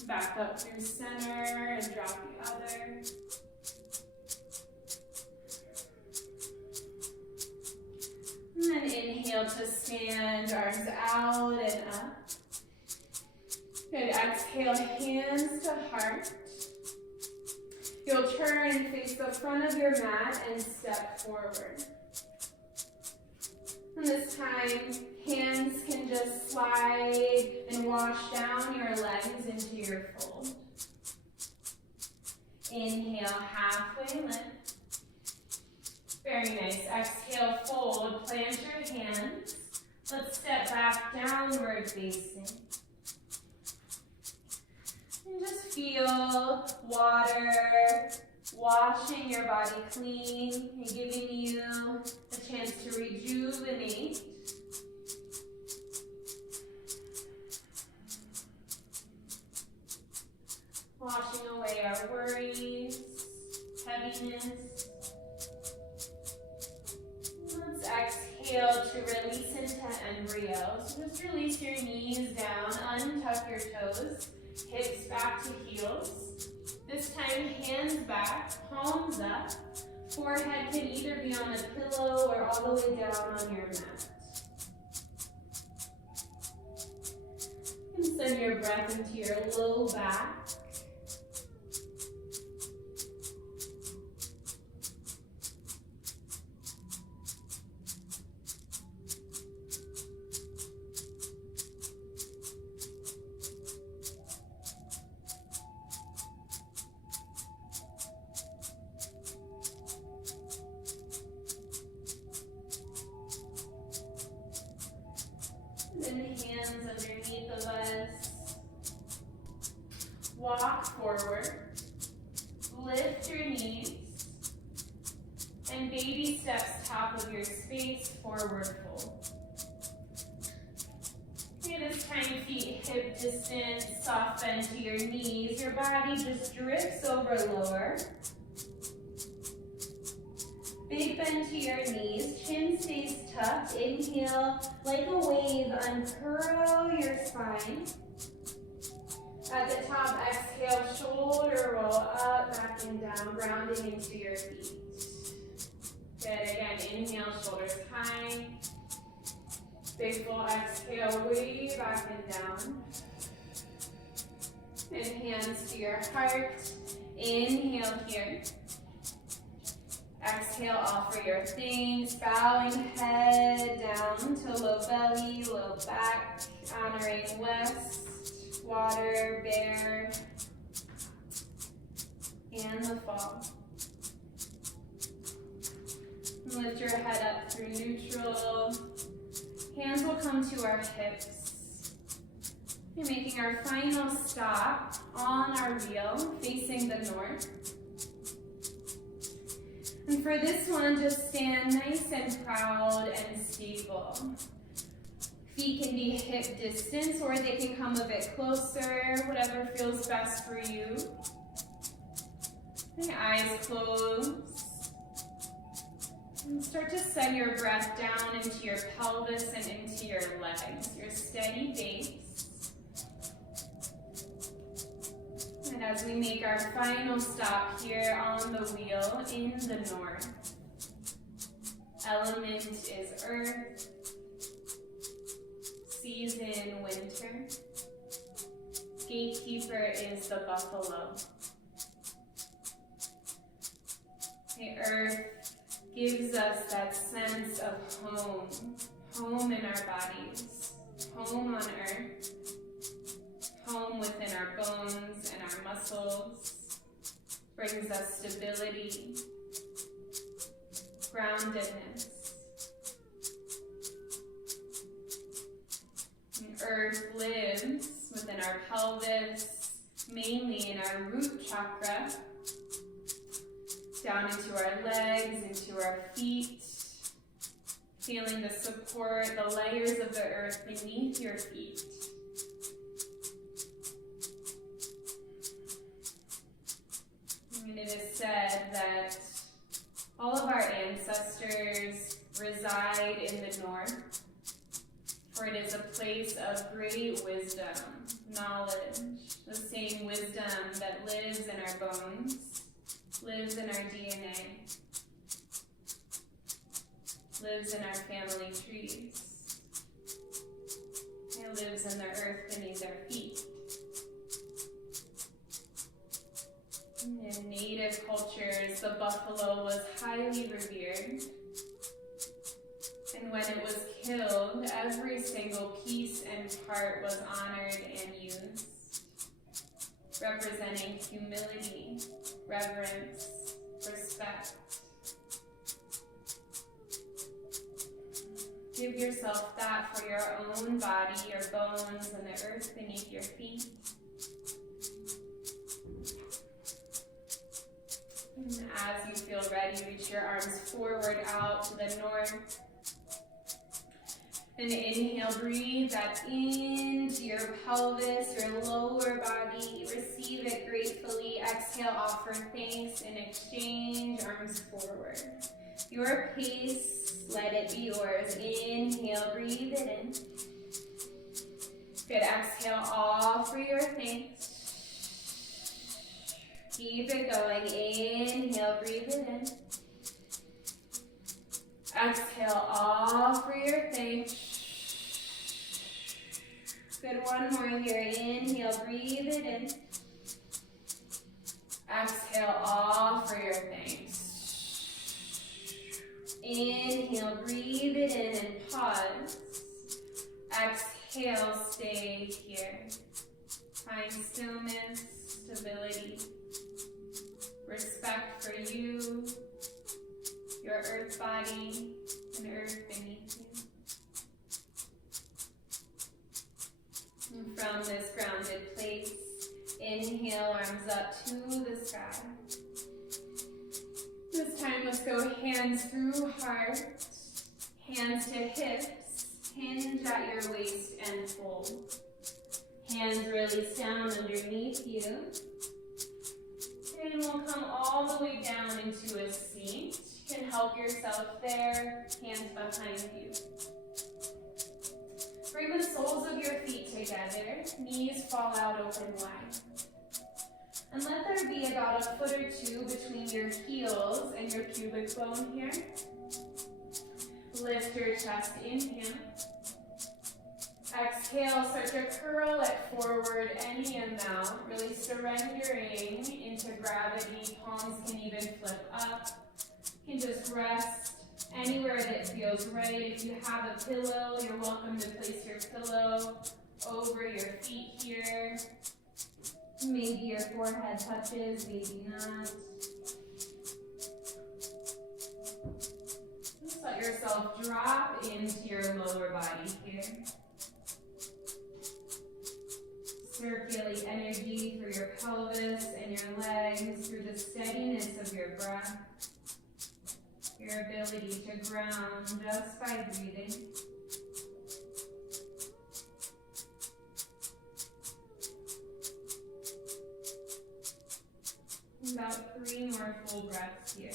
back up through center, and drop the other. And then inhale to stand, arms out and up. Good, exhale, hands to heart. You'll turn and face the front of your mat and step forward. And this time, hands can just slide and wash down your legs into your fold. Inhale, halfway lift. Very nice. Exhale, fold. Plant your hands. Let's step back, downward facing. And just feel water washing your body clean and giving you a chance to rejuvenate. Washing away our worries, heaviness. Let's exhale to release into embryo. So just release your knees down, untuck your toes, hips back to heels. This time, hands back, palms up. Forehead can either be on the pillow or all the way down on your mat. And send your breath into your low back. Then hands underneath of us. Walk forward. Lift your knees. And baby steps top of your space, forward fold. Okay, this time feet hip distance, soft bend to your knees. Your body just drifts over lower. Big bend to your knees, chin stays tucked. Inhale, like a wave, uncurl your spine. At the top, exhale, shoulder roll up, back and down, grounding into your feet. Good, again, inhale, shoulders high. Big full exhale, way back and down. And hands to your heart. Inhale here. Exhale, offer your thanks, bowing head down to low belly, low back, honoring west, water, bear, and the fall. Lift your head up through neutral. Hands will come to our hips. We're making our final stop on our wheel, facing the north. And for this one, just stand nice and proud and stable. Feet can be hip distance or they can come a bit closer, whatever feels best for you. And eyes closed. And start to send your breath down into your pelvis and into your legs, your steady base. And as we make our final stop here on the wheel in the north, element is earth, season winter, gatekeeper is the buffalo. The earth gives us that sense of home, home in our bodies, home on earth, home within our bones and our muscles, brings us stability, groundedness. And earth lives within our pelvis, mainly in our root chakra, down into our legs, into our feet, feeling the support, the layers of the earth beneath your feet. And it is said that all of our ancestors reside in the north, for it is a place of great wisdom, knowledge, the same wisdom that lives in our bones, lives in our DNA, lives in our family trees. It lives in the earth beneath our feet. In native cultures, the buffalo was highly revered. And when it was killed, every single piece and part was honored and used, representing humility, reverence, respect. Give yourself that for your own body, your bones, and the earth beneath your feet. And as you feel ready, reach your arms forward out to the north. And inhale, breathe that into your pelvis, your lower body. Receive it gratefully. Exhale, offer thanks in exchange, arms forward. Your pace, let it be yours. Inhale, breathe it in. Good, exhale, offer your thanks. Keep it going. Inhale, breathe it in. Exhale, offer your thanks. Good, one more here. Inhale, breathe it in. Exhale, offer your thanks. Inhale, breathe it in and pause. Exhale, stay here. Find stillness, stability, respect for you, your earth body, and earth beneath you. And from this grounded place, inhale, arms up to the sky. This time, let's go hands through heart, hands to hips, hinge at your waist and fold. Hands release down underneath you. And we'll come all the way down into a seat. You can help yourself there, hands behind you. Bring the soles of your feet together, knees fall out open wide. And let there be about a foot or two between your heels and your pubic bone here. Lift your chest, inhale. Exhale, start to curl it forward any amount, really surrendering into gravity. Palms can even flip up. You can just rest anywhere that feels right. If you have a pillow, you're welcome to place your pillow over your feet here. Maybe your forehead touches, maybe not. Just let yourself drop into your lower body here. Circulate energy through your pelvis and your legs through the steadiness of your breath. Your ability to ground just by breathing. About 3 more full breaths here.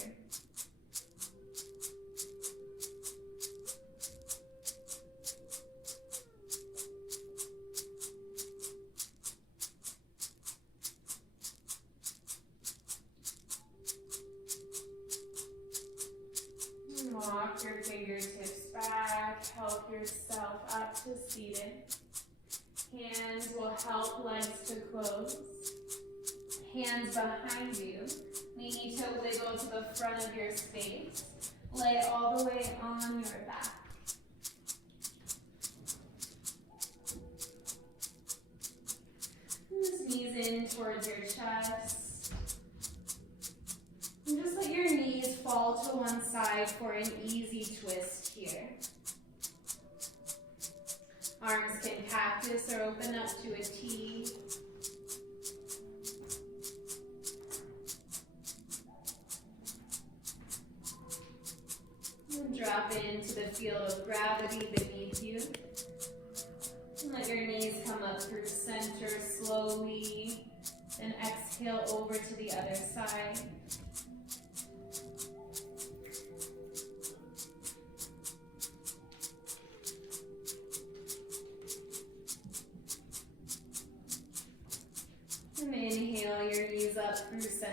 Walk your fingertips back, help yourself up to seated. Hands will help legs to close. Hands behind you. We need to wiggle to the front of your space. Lay all the way on your back. Just knees in towards your chest. And just let your knees fall to one side for an easy twist here. Arms can cactus or open up to a T. And drop into the field of gravity beneath you. And let your knees come up through center slowly. And exhale over to the other side.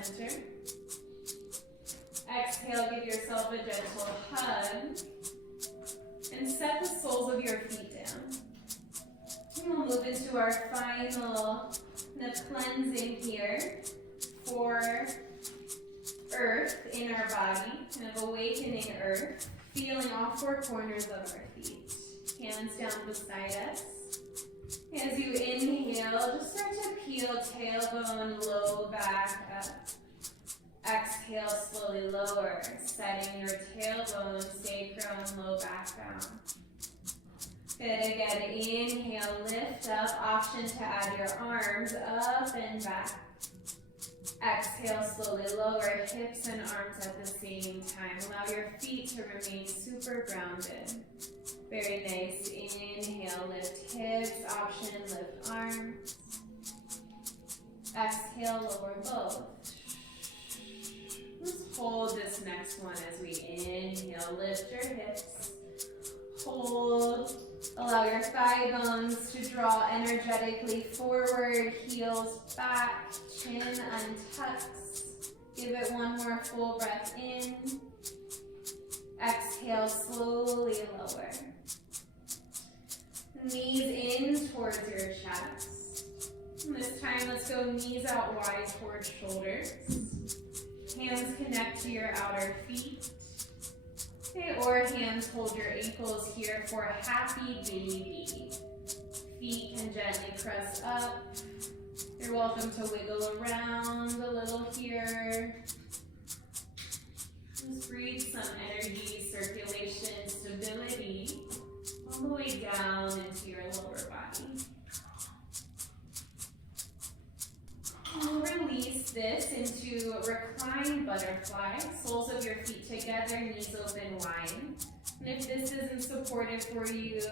center. Exhale, give yourself a gentle hug. And set the soles of your feet down. And we'll move into our final cleansing here for earth in our body, kind of awakening earth, feeling all four corners of our feet. Hands down beside us. As you inhale, just start to peel tailbone, low back up. Exhale, slowly lower, setting your tailbone, sacrum, low back down. Good, again, inhale, lift up, option to add your arms up and back. Exhale, slowly lower, hips and arms at the same time. Allow your feet to remain super grounded. Very nice. Inhale, lift hips, option, lift arms. Exhale, lower both. Let's hold this next one as we inhale, lift your hips. Hold. Allow your thigh bones to draw energetically forward, heels back, chin untucks. Give it one more full breath in. Exhale, slowly lower. Knees in towards your chest. And this time, let's go knees out wide towards shoulders. Hands connect to your outer feet. Okay, or hands hold your ankles here for a happy baby. Feet can gently press up. You're welcome to wiggle around a little here. Just breathe some energy, circulation, stability, all the way down into your lower body. We'll release this into reclined butterfly, soles of your feet together, knees open wide. And if this isn't supportive for you,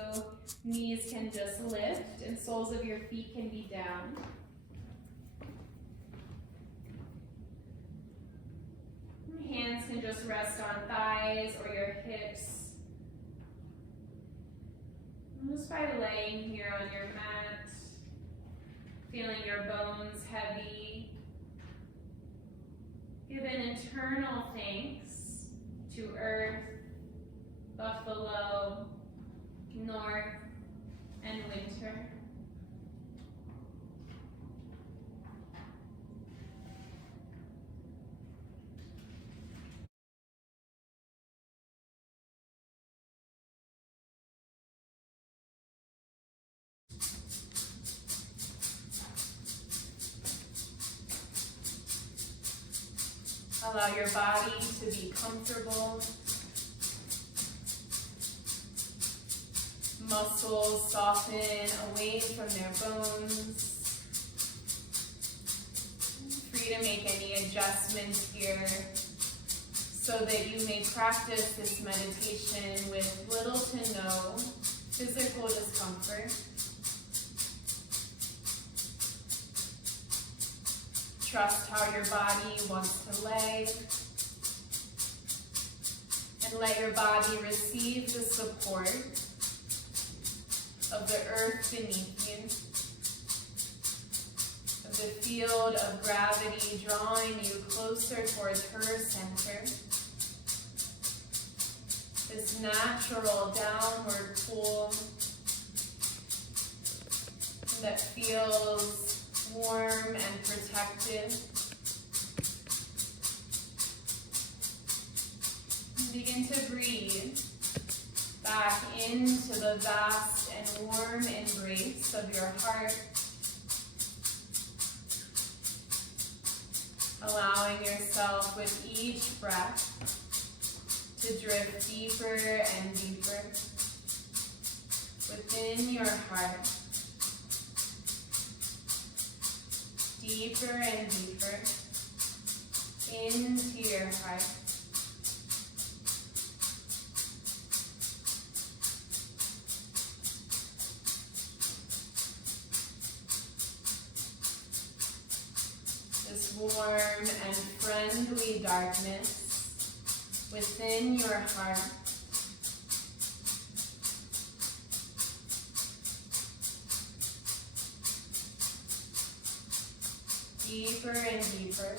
knees can just lift and soles of your feet can be down. Hands can just rest on thighs or your hips. And just by laying here on your mat, feeling your bones heavy. Give an internal thanks to Earth, Buffalo, North, and Winter. Allow your body to be comfortable. Muscles soften away from their bones. Free to make any adjustments here so that you may practice this meditation with little to no physical discomfort. Trust how your body wants to lay, and let your body receive the support of the earth beneath you, of the field of gravity drawing you closer towards her center. This natural downward pull that feels warm and protective. Begin to breathe back into the vast and warm embrace of your heart, allowing yourself with each breath to drift deeper and deeper within your heart. Deeper and deeper into your heart. This warm and friendly darkness within your heart. Deeper and deeper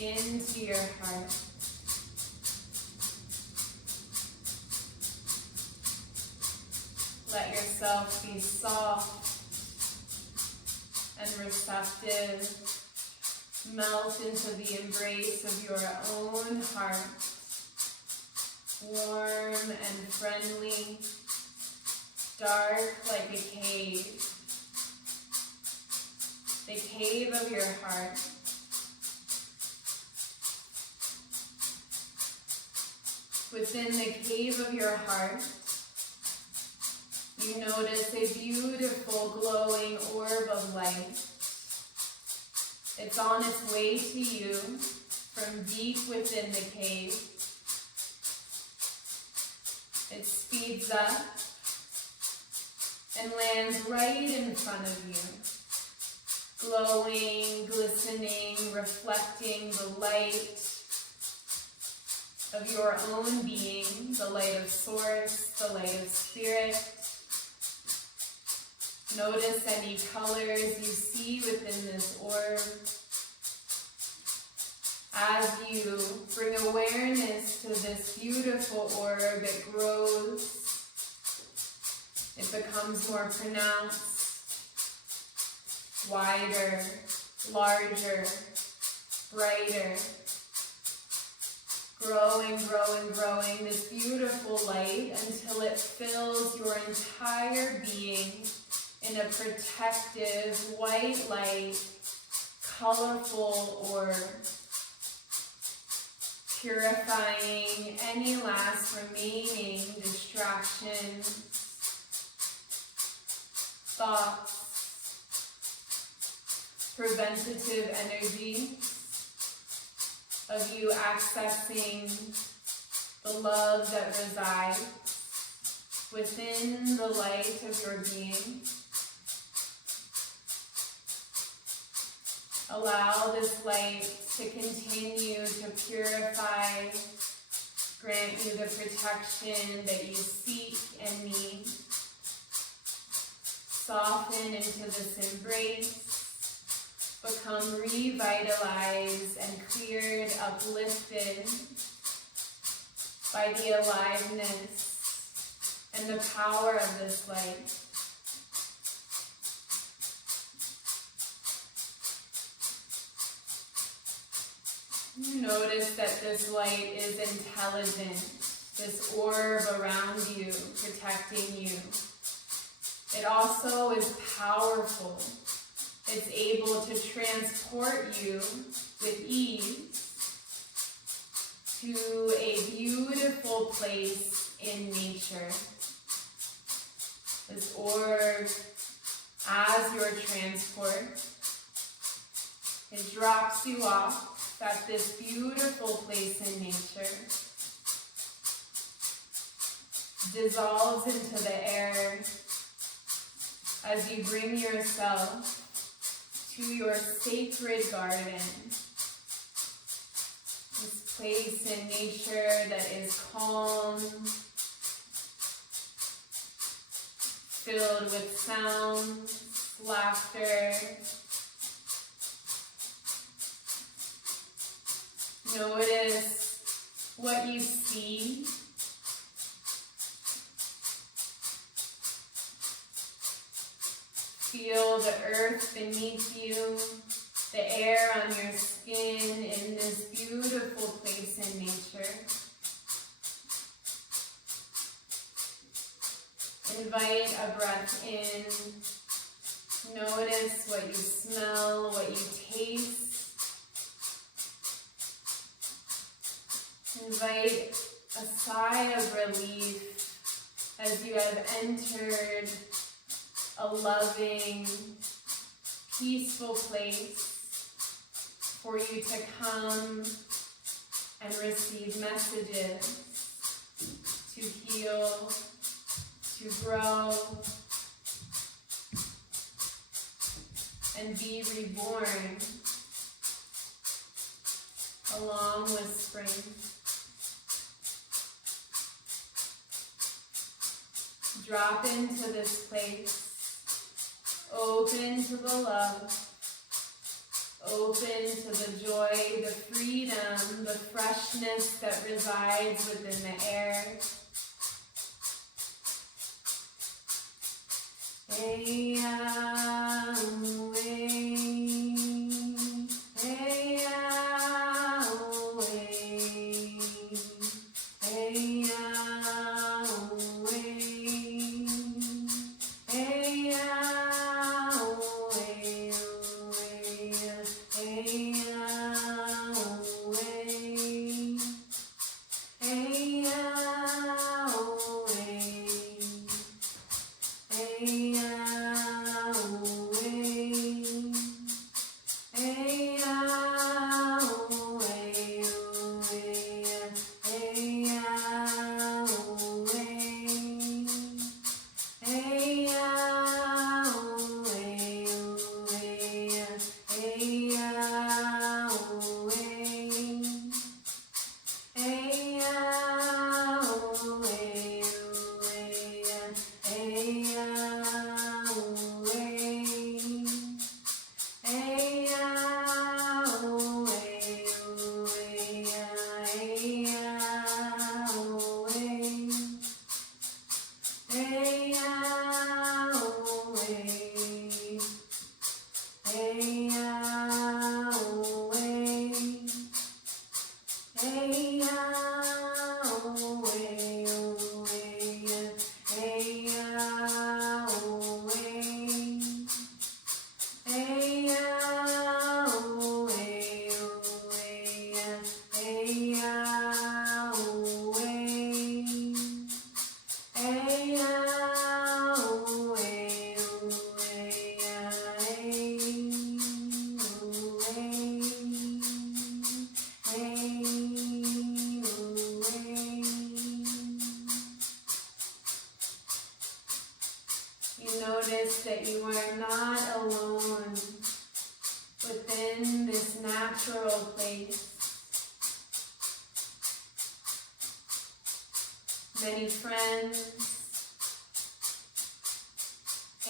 into your heart. Let yourself be soft and receptive. Melt into the embrace of your own heart. Warm and friendly, dark like a cave. The cave of your heart. Within the cave of your heart, you notice a beautiful glowing orb of light. It's on its way to you from deep within the cave. It speeds up and lands right in front of you, glowing, glistening, reflecting the light of your own being, the light of source, the light of spirit. Notice any colors you see within this orb. As you bring awareness to this beautiful orb, it grows. It becomes more pronounced, wider, larger, brighter. Growing, growing, growing, this beautiful light until it fills your entire being in a protective, white light, colorful orb, purifying any last remaining distractions, thoughts, preventative energy of you accessing the love that resides within the light of your being. Allow this light to continue to purify, grant you the protection that you seek and need. Soften into this embrace, become revitalized and cleared, uplifted by the aliveness and the power of this light. You notice that this light is intelligent, this orb around you, protecting you. It also is powerful. It's able to transport you with ease to a beautiful place in nature. This orb, as your transport, it drops you off at this beautiful place in nature, dissolves into the air as you bring yourself to your sacred garden, this place in nature that is calm, filled with sounds, laughter. Notice what you see. Feel the earth beneath you, the air on your skin in this beautiful place in nature. Invite a breath in. Notice what you smell, what you taste. Invite a sigh of relief as you have entered a loving, peaceful place for you to come and receive messages, to heal, to grow, and be reborn along with spring. Drop into this place, open to the love, Open to the joy, the freedom, the freshness that resides within the air. Hey, Notice that you are not alone within this natural place. Many friends,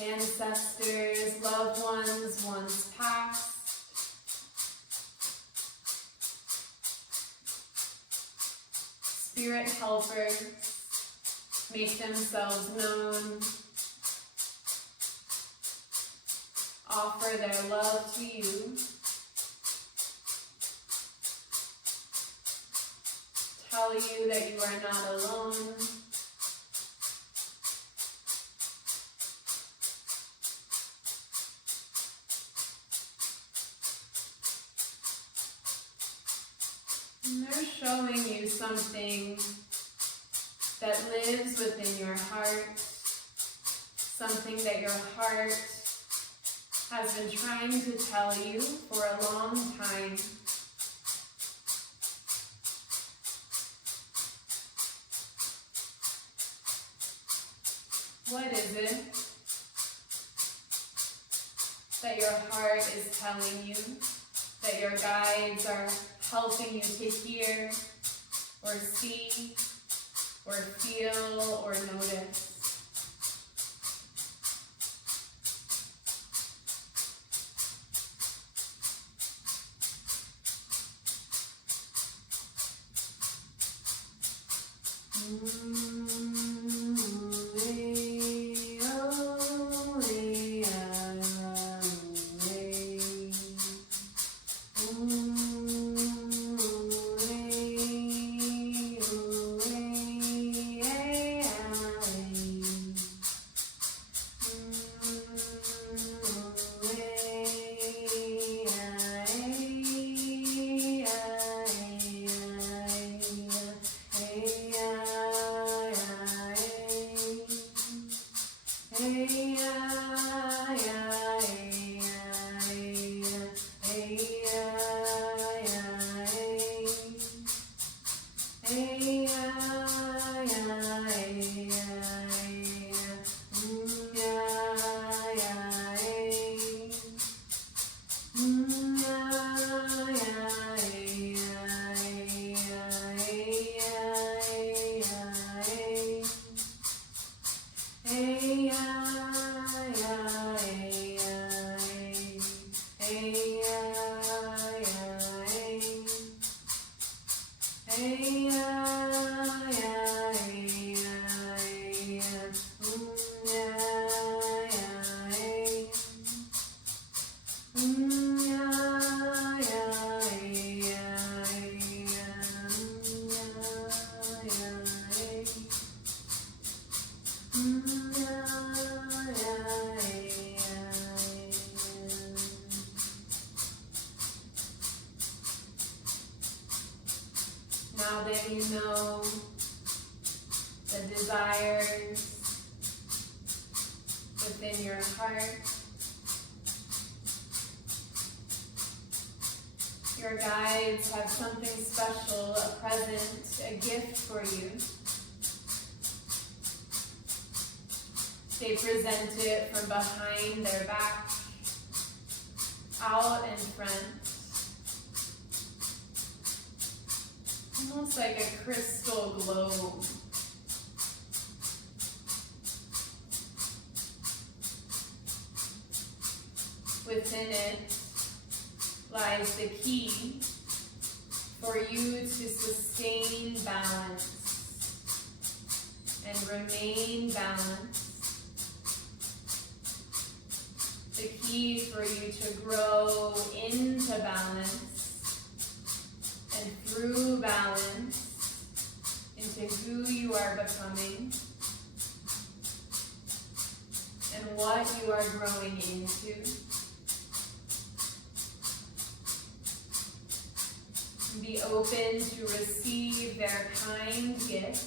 ancestors, loved ones once past, spirit helpers make themselves known, offer their love to you, tell you that you are not alone. And they're showing you something that lives within your heart, something that your heart has been trying to tell you for a long time. What is it that your heart is telling you, that your guides are helping you to hear or see or feel or notice? the desires within your heart. Your guides have something special, a present, a gift for you. They present it from behind their back, out in front. Almost like a crystal globe. Within it lies the key for you to sustain balance and remain balanced. The key for you to grow into balance and through balance into who you are becoming and what you are growing into. Be open to receive their kind gift.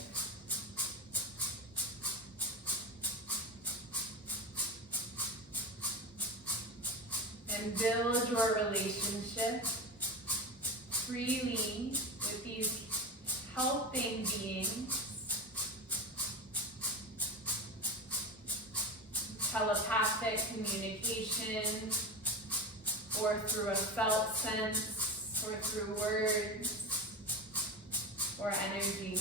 And build your relationship freely with these helping beings. Telepathic communication, or through a felt sense, or through words, or energy.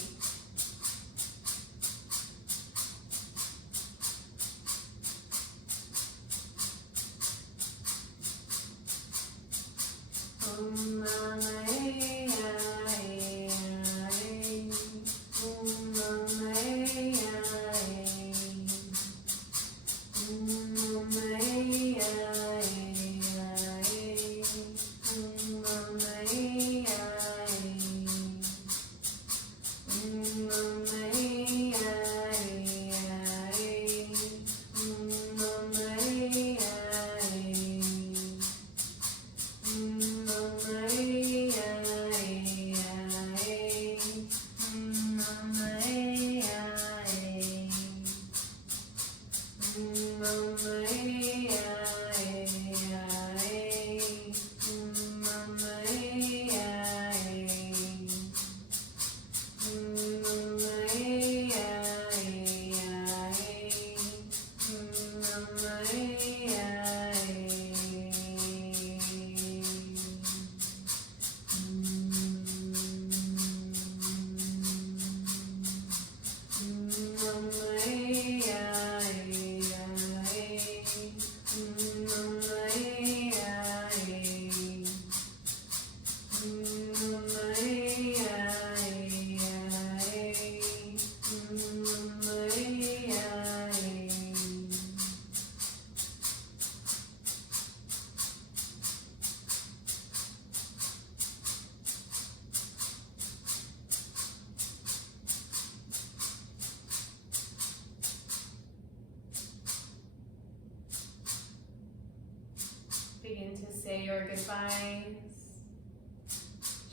Begin to say your goodbyes,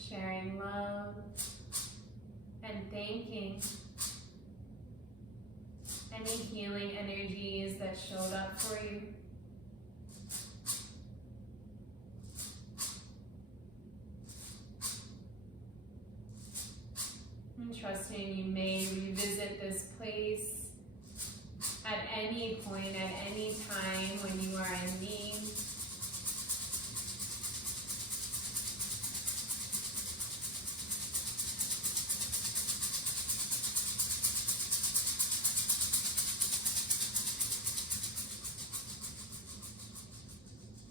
sharing love, and thanking any healing energies that showed up for you. And trusting you may revisit this place at any point, at any time when you are in need.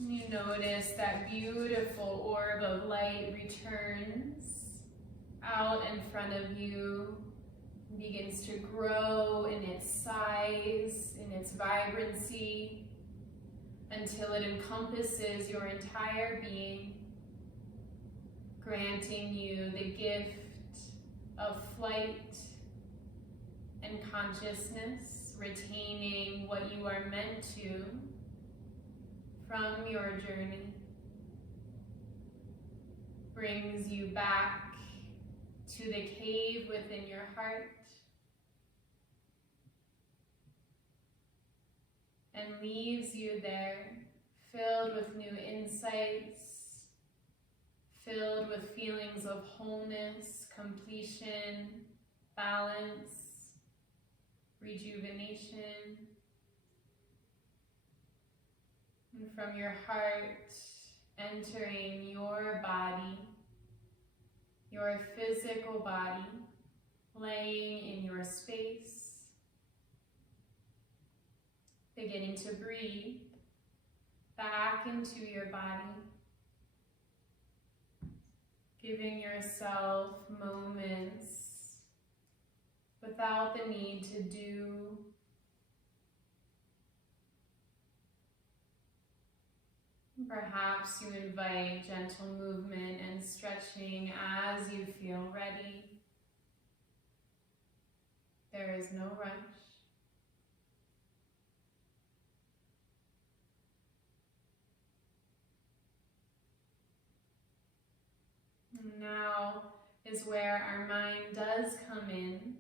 You notice that beautiful orb of light returns out in front of you, begins to grow in its size, in its vibrancy, until it encompasses your entire being, granting you the gift of flight and consciousness, retaining what you are meant to from your journey. Brings you back to the cave within your heart, and leaves you there, filled with new insights, filled with feelings of wholeness, completion, balance, rejuvenation. And from your heart, entering your body, your physical body, laying in your space, beginning to breathe back into your body, giving yourself moments without the need to do. Perhaps you invite gentle movement and stretching as you feel ready. There is no rush. Now is where our mind does come in.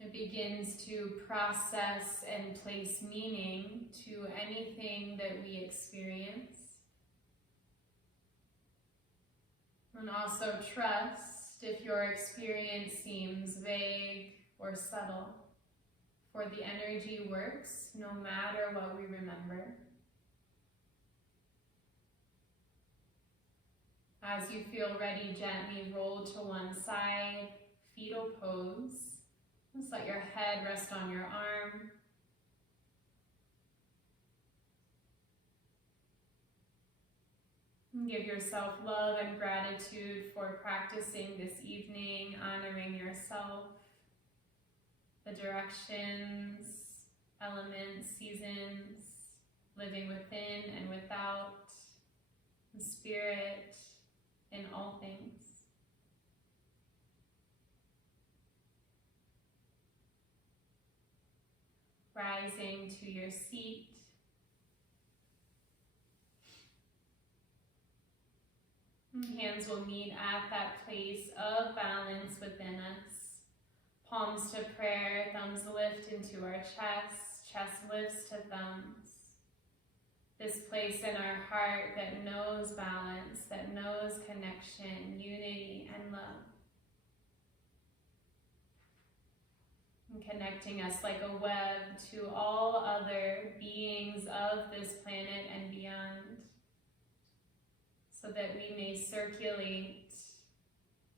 It begins to process and place meaning to anything that we experience. And also trust if your experience seems vague or subtle, for the energy works no matter what we remember. As you feel ready, gently roll to one side, fetal pose. Just let your head rest on your arm. And give yourself love and gratitude for practicing this evening, honoring yourself, the directions, elements, seasons, living within and without, the spirit in all things. Rising to your seat. Hands will meet at that place of balance within us. Palms to prayer, thumbs lift into our chest, chest lifts to thumbs. This place in our heart that knows balance, that knows connection, unity, and love. And connecting us like a web to all other beings of this planet and beyond, so that we may circulate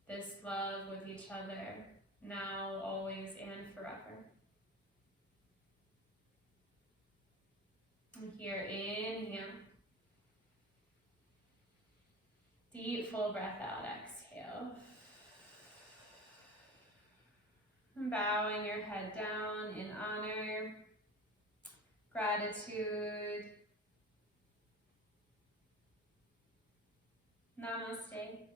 this love with each other, now, always, and forever. And here, inhale. Deep, full breath out, exhale. And bowing your head down in honor, gratitude. Namaste.